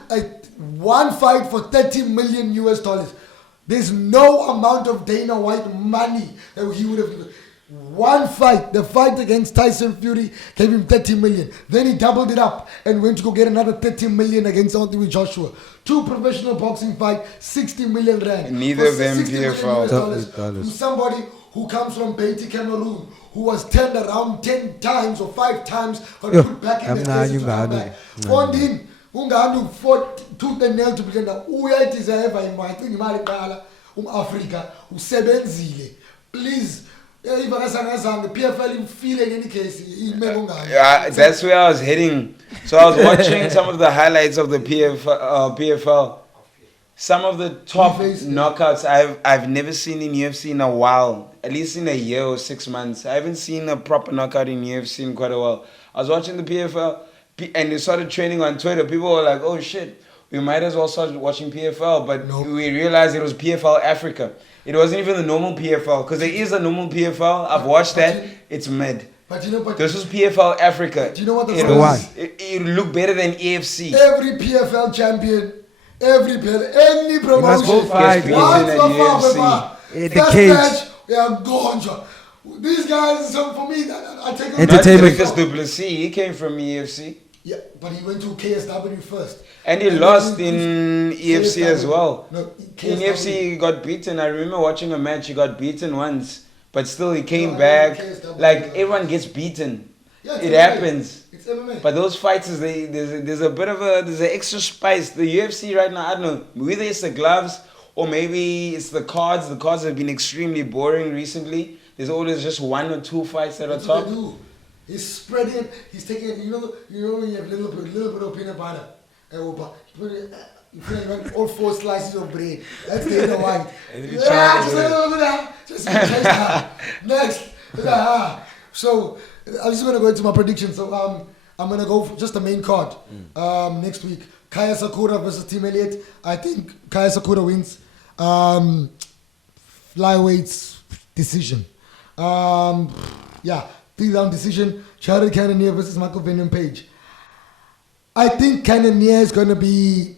one fight for $30 million US. There's no amount of Dana White money that he would have given. One fight, the fight against Tyson Fury, gave him 30 million. Then he doubled it up and went to go get another 30 million against Anthony Joshua. 2 professional boxing fights, 60 million rand. Neither of them PFL. From somebody who comes from Beatty, Cameroon, who was turned around 10 times or 5 times, but put back in the place to come back. Fondin, Unganu fought tooth and nail to pretend that Uya deserve I think Marikala, Africa, Usebenzile. Please. The PFL feel in any case. Yeah, that's where I was heading. So I was watching some of the highlights of the PFL. Some of the top knockouts I've never seen in UFC in a while. At least in a year or 6 months. I haven't seen a proper knockout in UFC in quite a while. I was watching the PFL and they started training on Twitter. People were like, oh shit, we might as well start watching PFL. But we realized it was PFL Africa. It wasn't even the normal PFL, because there is a normal PFL. I've watched that. It's mid. But this was PFL Africa. Do you know what the it looked better than AFC. Every PFL champion, any promotion, must go fight. The cage. We are gone. These guys, for me, I take them. Entertainment. Because Plessis, he came from EFC. Yeah, but he went to KSW first. And he lost in EFC as well. No, in EFC, he got beaten. I remember watching a match, he got beaten once. But still, he came back. Like, everyone gets beaten. Yeah, it happens. It's MMA. But those fights, there's a bit of there's an extra spice. The UFC right now, I don't know, whether it's the gloves or maybe it's the cards. The cards have been extremely boring recently. There's always just 1 or 2 fights that are top. He's spreading it. He's taking it. You know when you have little bit of peanut butter. You put it all 4 slices of bread. That's the white. Just next. So I'm just gonna go into my prediction. So I'm gonna go for just the main card. Next week, Kaya Sakura versus Team Elliott. I think Kaya Sakura wins. Flyweights decision. Yeah. 3-round decision, Jared Cannonier versus Michael Venom Page. I think Cannonier is going to be...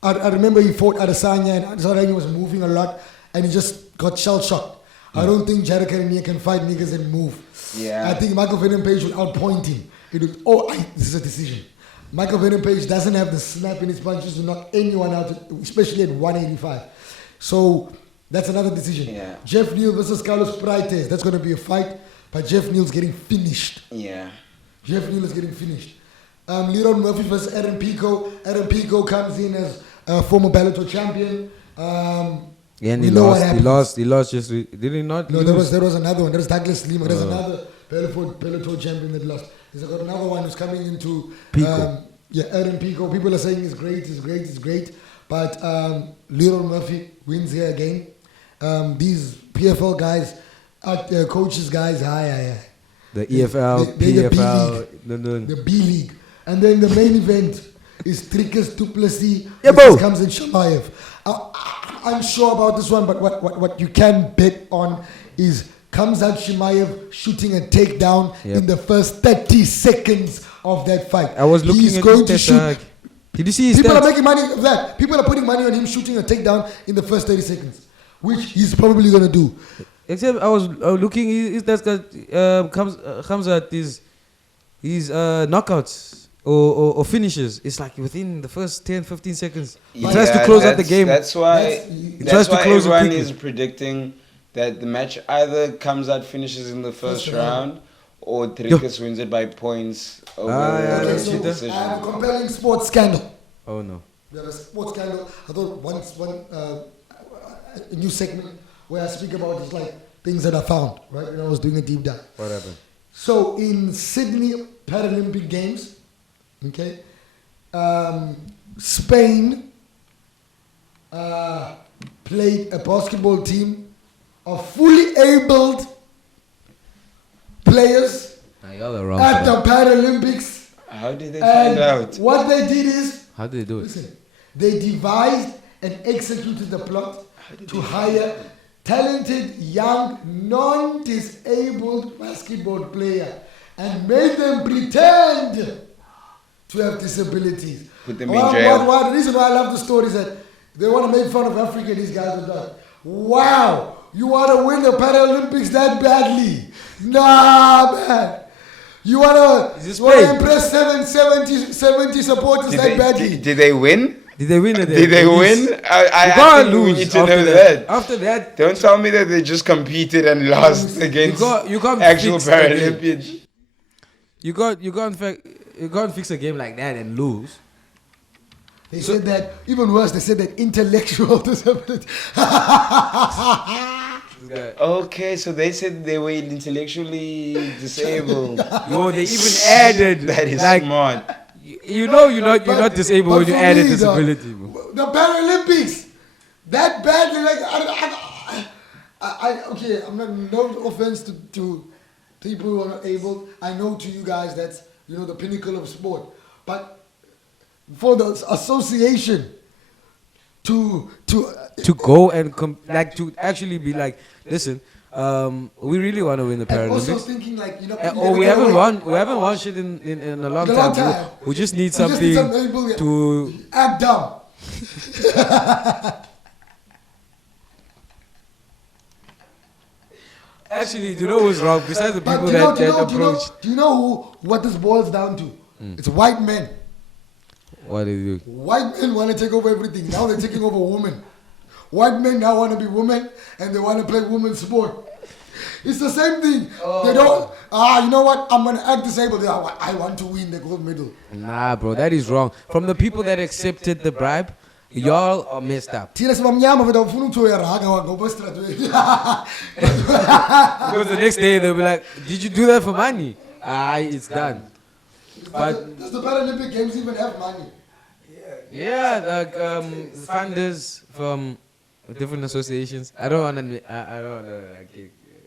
I remember he fought Adesanya and Adesanya was moving a lot and he just got shell-shocked. I don't think Jared Cannonier can fight niggas and move. Yeah. I think Michael Venom Page would outpoint him. This is a decision. Michael Venom Page doesn't have the snap in his punches to knock anyone out, especially at 185. So that's another decision. Yeah. Jeff Neal versus Carlos Prates. That's going to be a fight. But Jeff Neal's getting finished. Yeah. Jeff Neal is getting finished. Leron Murphy versus Aaron Pico. Aaron Pico comes in as a former Balitor champion. And he lost. He lost just. Did he not? No, there was another one. There's Douglas Lima. There's another Balitor champion that lost. There's got another one who's coming into Pico. Aaron Pico. People are saying he's great. But Leron Murphy wins here again. These PFL guys. Coaches guys, the EFL, PFL, the B League, and then the main event is Trickers to Plessis. This comes in Chimaev. I'm sure about this one, but what you can bet on is comes out Chimaev shooting a takedown in the first 30 seconds of that fight. I was looking He's at going to shoot. Did you see his People stats? are making money of that. People are putting money on him shooting a takedown in the first 30 seconds, which he's probably going to do. Except I was looking, his stats comes at his knockouts or finishes. It's like within the first 10-15 seconds. He tries to close out the game. That's why everyone is predicting that the match either comes out finishes in the first round or Trickers wins it by points over decision. I have a compelling sports scandal. Oh no. We have a sports scandal. I thought a new segment where I speak about just like things that I found, right? When I was doing a deep dive. What happened? So in Sydney Paralympic Games, okay, Spain played a basketball team of fully abled players Nah, y'all are wrong. at for the Paralympics. How did they find And out? what they did is, that. How did they do it? listen, they devised and executed the plot to hire talented young non-disabled basketball player and made them pretend to have disabilities. Put them in jail. The reason why I love the story is that they want to make fun of Africa. These guys are like, wow, you want to win the Paralympics that badly? Nah, man. You want to impress 70 supporters that badly? Did they win? Did they win? Did they win? I can't think we lose need to after know that. that. After that, Don't tell me that they just competed and lost against you can't actual fix the game. Paralympians. you can't fix a game like that and lose. They said that, even worse, they said that intellectual disability. Okay, so they said they were intellectually disabled. No, they even added That is like, smart. you're not disabled when you for add a me, disability. Bro. The Paralympics, that badly, like, okay, I'm not, no offense to people who are not able. I know to you guys that's, the pinnacle of sport. But for the association to go and to actually be like, listen, we really want to win the and also Paralympics. thinking like, We haven't won shit in a long time. We just need something to act dumb. actually, you know what's wrong? Besides the people But that approach. do you know what this boils down to? It's white men. What do you do? White men want to take over everything. Now they're taking over women. White men now want to be women and they want to play women's sport. It's the same thing. They don't, you know what? I'm going to act disabled. I want to win the gold medal. Nah, bro, that is wrong. From the people that accepted the bribe, y'all are messed up. Thina sibamnyama veda ufuna ukuthoyaraga ngoba estradweni. Because the next day they'll be like, did you do that for money? It's done. But Does the Paralympic Games even have money? yeah, like funders from different associations. I don't want to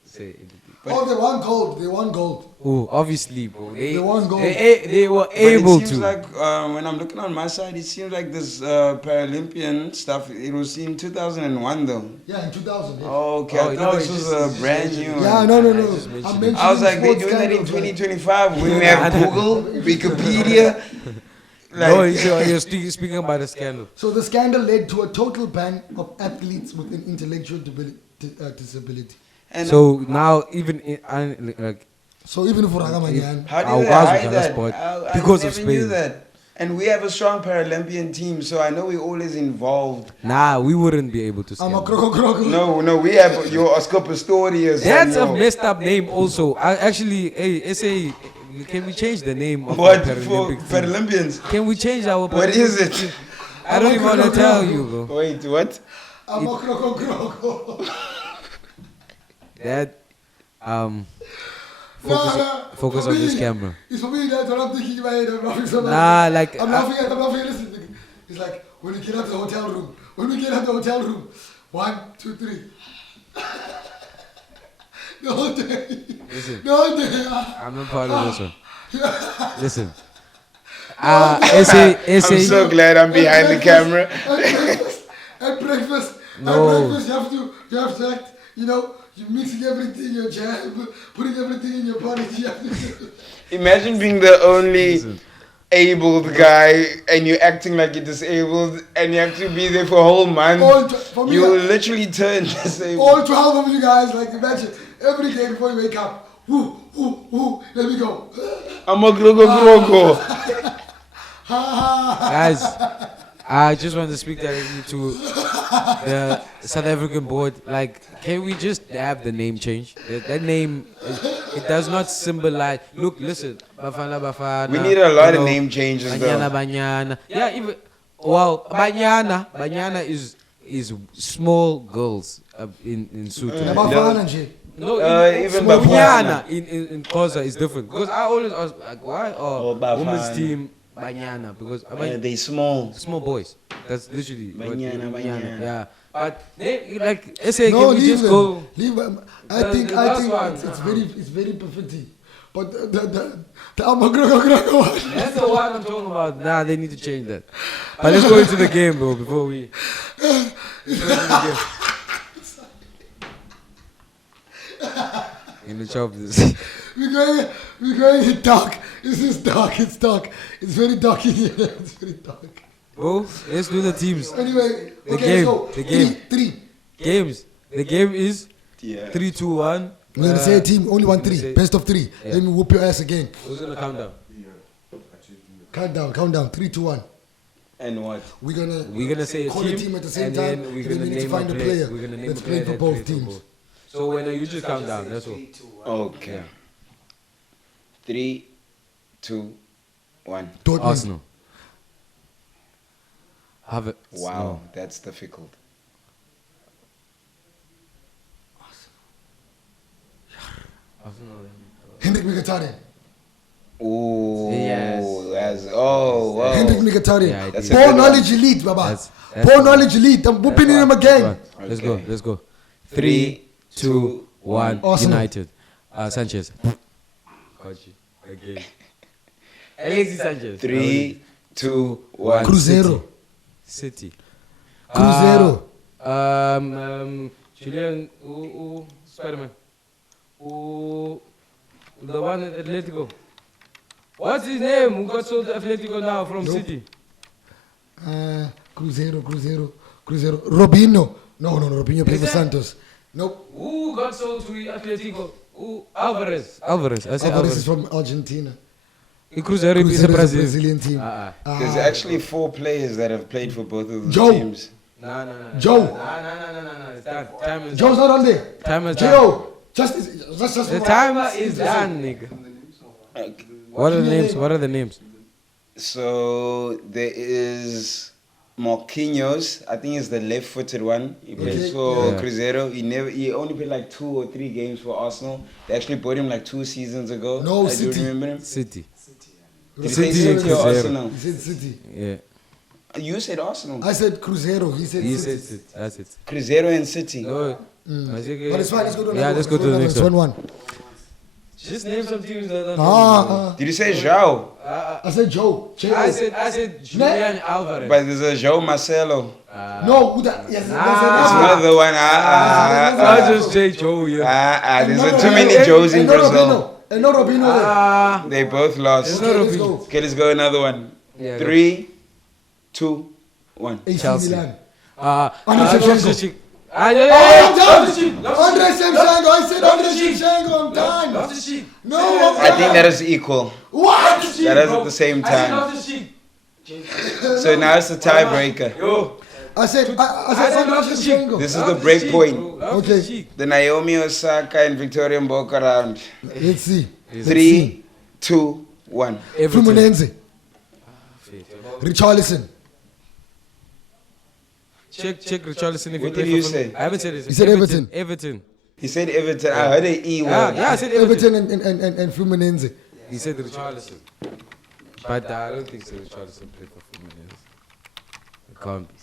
say anything. Oh, they won gold. They won gold. Oh, obviously, bro. They won gold. They were But able it seems to. like when I'm looking on my side, it seems like this Paralympian stuff, it was in 2001 though. Yeah, in 2000. Yeah. Okay, Oh, I no, thought this it's was just- a brand new Yeah, one. no. just mentioned I'm it. mentioning I was like, they're sports doing that in scandals, like- 2025 when we have Google, Wikipedia. No, you're speaking about a scandal. So the scandal led to a total ban of athletes with an intellectual disability. And So now even like So even if Ragamanian, how Our did they guys hide with that? sport I because of never knew Spain. that. And we have a strong Paralympian team, so I know we're always involved. we wouldn't be able to I'm a scandal. croco. No, we have your Oscar Pistorius. That's a and your- messed up name also. Hey, SA, can we change the name of What the for Paralympic team? Paralympians? Can we change our What is it? I don't even want to tell you, bro. Wait, what? I'm a croco. That focus on this camera. It's for me, that's what I'm thinking in my head. I'm laughing so much. Nah, like I'm laughing at listen. It's like when we get out the hotel room. 1, 2, 3. The whole day. Listen. The whole day. I'm not part of this one. Listen. SA. I'm so glad I'm behind the camera. At breakfast, No. you have to act, you're mixing everything in your jam, putting everything in your body. Imagine being the only Listen. abled guy and you're acting like you're disabled and you have to be there for a whole month. For me, You will literally turn disabled. all 12 of you guys, like imagine, every day before you wake up, woo, let me go. I'm a gloko. Guys, I just want to speak directly to the South African board. Like, can we just have the name change? That name, it does not symbolize. Look, listen, Bafana. We need a lot of name changes though. Banyana. Yeah, even Banyana is is small girls in Sutra. Abafana nje. No, even Banyana in Xhosa is different because I always ask like why Oh, women's Bafana. team Banyana because They small. small boys. That's literally what Banyana. Yeah, but they like SA No, can we leave just them. go? Leave them. The I think last one. it's very perfect. But the Amagrogo one. That's the one I'm talking about. Nah, they need to change that. But let's go into the game, bro. Before we. Let's go into the game. In the chop this. We're going dark. This is dark. It's dark. It's very dark in here. It's very dark. Bro, let's do the teams. Anyway, The okay, game, let's go. the game. Three. Games. The game is Yeah. 3, 2, 1. We're gonna say a team, only one say- three. Best of three. Yeah. Let me whoop your ass again. Who's gonna count down? Count down. 3, 2, 1. And what? We're gonna We're gonna say a call a team at the same and time. then we're and gonna then we need to name find a a player. player. We're gonna name Let's a play player for that both plays for teams. both. So when you just count down, that's all. Okay. Yeah. 3, 2, 1. Dortmund. Arsenal. Have it. Wow, that's difficult. Hendrik Mkhitaryan. Ooh. Yes. Wow. Hendrik Mkhitaryan. Yeah, I That's did. a Ball good knowledge elite, Baba. That's Ball one. knowledge elite. I'm whooping That's him one. again. That's one. Let's go. Okay. Let's go. 3, 2, 1. Arsenal. United. Sanchez. Got you. Okay. Alexis Sanchez. 3, 2, 1. Cruzeiro. City. Cruzeiro. Julian. Spider-Man. The one at Atletico. What's his name? Who got sold to Atletico now from Nope. City? Cruzeiro. Robinho. No. Robinho played for that- Santos. Nope. Who got sold to Atletico? Alvarez. I said Alvarez Alvarez. is from Argentina. Cruzeiro is a Cruzeiro is a Brazil. Brazilian team. There's actually 4 players that have played for both of those Joe. teams. No. Joe. No. It's done. Time is Joe's not on there. Time is done. Joe. Just The timer is done, nigga. Okay. What are the names? So there is Marquinhos. I think he's the left-footed one. He plays Okay. for Yeah. Cruzeiro. He only played like 2 or 3 games for Arsenal. They actually bought him like 2 seasons ago. No, I do City. remember him. City. Did you say City and City or Cruzeiro. Arsenal? He said City. Yeah. You said Arsenal. I said Cruzeiro. He said He City. said City. That's it. Cruzeiro and City. No. But it's fine. Let's go to Yeah, let's go to the next one. 1-1. Just name some teams that are. Did you say João? I said Joe. I said Julian Alvarez. But there's a João Marcelo. No, who that? Yes, It's Ah. another one. I just say Joe. Yeah. There's too many Joes in Brazil. And no Robinho there. They both lost. no Let's Robinho. go. Okay, let's go another one. Yeah, go. 3, 2, 1. AC Chelsea. Milan. Andre Shevchenko. Andre Shevchenko. I said Andre Shevchenko. I'm done. No, I'm I think that is equal. What? That is at the same time. So now it's the tiebreaker. I said Andre Shevchenko. This is the break point. Okay. The Naomi Osaka and Victoria Mboka round. Let's see. 3, 2, 1. Fluminense. Richarlison. Check Richarlison if What he did play you for say? I haven't said it. He said Everton. Everton. He said Everton. I heard an E word. Yeah, I said Everton. Everton and Fluminense. He said Richarlison. But I don't think so. Richarlison played for Fluminense. It can't be.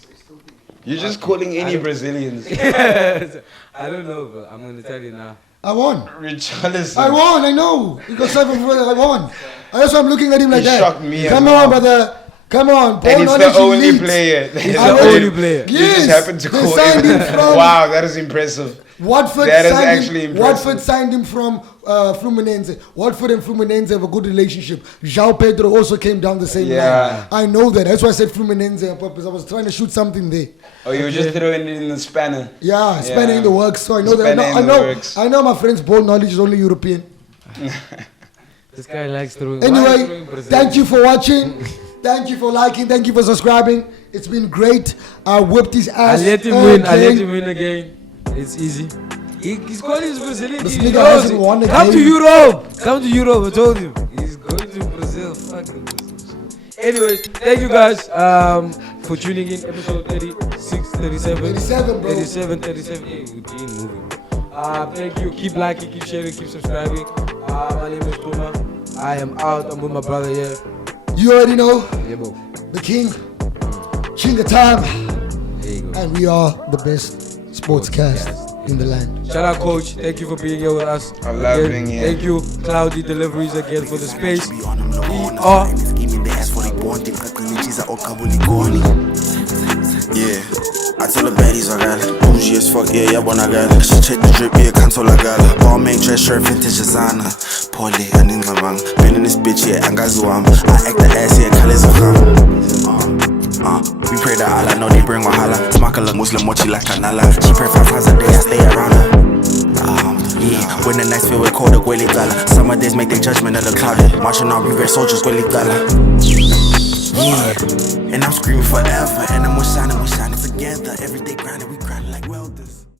You're just calling any Brazilians. I don't know, but I'm gonna tell you now. I won. Richarlison. I won. I know. You got 7 for I won. That's why I'm looking at him like He that. shocked me as Come well. on, brother. Come on. And Ball it's knowledge the only elite. player. He's I the won. only player. You Yes. just happened to They call signed him from Wow, that is impressive. Watford. That is signed actually him, impressive. Watford signed him from Fluminense. Watford and Fluminense have a good relationship. João Pedro also came down the same Yeah. line. I know that. That's why I said Fluminense on purpose. I was trying to shoot something there. Oh, you were just throwing it in the spanner. Yeah, spanning in the works. So I know that. Spanner in the works. I know my friend's ball knowledge is only European. This guy likes throwing. Anyway, thank you for watching. Thank you for liking. Thank you for subscribing. It's been great. I whipped his I ass. let him win. I let again. him win again. It's easy. He's calling his Brazilian. This He nigga knows hasn't it. won the Come to game. Europe. Come to Europe. I told him. He's going to Brazil. Fucking Brazil. Anyways, thank you guys. for tuning in. Episode 36, 37. 37, bro. 37. Hey, we been moving. Thank you. Keep liking, keep sharing, keep subscribing. My name is Chuma. I am out. I'm with my brother here. You already know. Yeah, bro. The king. King of time. There you go. And we are the best sportscast in the land. Shout out, Coach. Thank you for being here with us. I love being here. Thank you, Cloudy Deliveries, again for the space. We are. Yeah, I tell the baddies I got it. Bougie as fuck, yeah, when I got it. She check the drip, yeah, cancel I got it. Ball main dress shirt, vintage designer. Poorly, and in my bang. Been in this bitch, yeah, and guys who I act the ass, yeah, colors of we pray that Allah know they bring wahala. Smakala Muslim mochi like Kanala. She pray 5 times a day, I stay around her. Yeah, when the nights feel with cold, the Gweli Gala. Summer days make their judgment of the clouded. Marching on reverse soldiers, Gweli Gala. Yeah, and I'm screaming forever. And I'm we shining together every day.